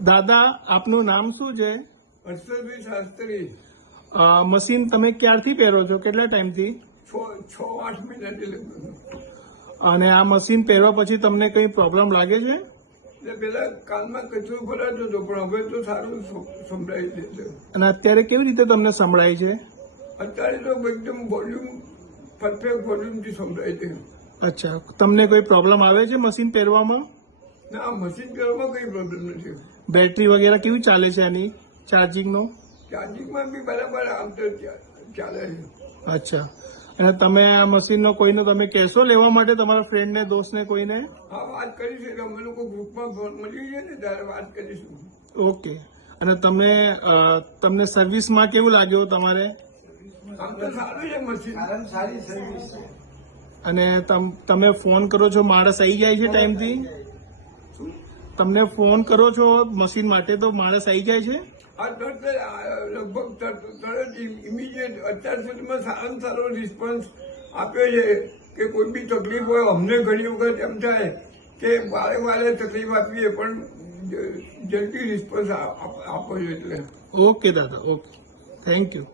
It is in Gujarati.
દાદા આપનું નામ શું છે? હર્ષદભાઈ શાસ્ત્રી. મશીન તમે ક્યારથી પહેરો છો? કેટલા ટાઈમથી? 6-8 મહિનાથી લગ્ન. અને આ મશીન પહેરવા પછી તમને કઈ પ્રોબ્લેમ લાગે છે? એટલે પેલા કાનમાં કચરો ભરાતો હતો, પણ હવે તો સારું સંભળાય છે. અને અત્યારે કેવી રીતે તમને સંભળાય છે? અત્યારે તો એકદમ વોલ્યુમ પરફેક્ટ વોલ્યુમથી સંભળાય છે. અચ્છા, તમને કોઈ પ્રોબ્લેમ આવે છે મશીન પહેરવામાં? ના, મશીન કરવામાં કઈ પ્રોબ્લેમ નથી. બેટરી વગેરે કેવી ચાલે છે આની ચાર્જિંગનો? ચાર્જિંગમાં બી બરાબર આમ તો ચાલે છે. અચ્છા, અને તમે આ મશીનનો કોઈને તમે કહેશો લેવા માટે, તમારા ફ્રેન્ડને, દોસ્તને, કોઈને? હા, વાત કરીશું. અમે લોકો ગ્રુપમાં મળી જાય ને ત્યારે વાત કરીશું. ઓકે. અને તમને સર્વિસમાં કેવું લાગ્યું તમારે? આમ તો સારું છે મશીન. સારી સર્વિસ છે. અને તમે ફોન કરો છો, માણસ આવી જાય છે ટાઈમથી? તમને ફોન કરો છો મશીન માટે તો માણસ આવી જાય છે? આ તરત લગભગ તરત ઇમિડિયેટ અત્યાર સુધીમાં સારામાં સારો રિસ્પોન્સ આપ્યો છે કે કોઈ બી તકલીફ હોય. અમને ઘણી વખત એમ થાય કે વારે તકલીફ આપીએ, પણ જલ્દી રિસ્પોન્સ આપો છો. એટલે ઓકે દાદા, ઓકે, થેન્ક યુ.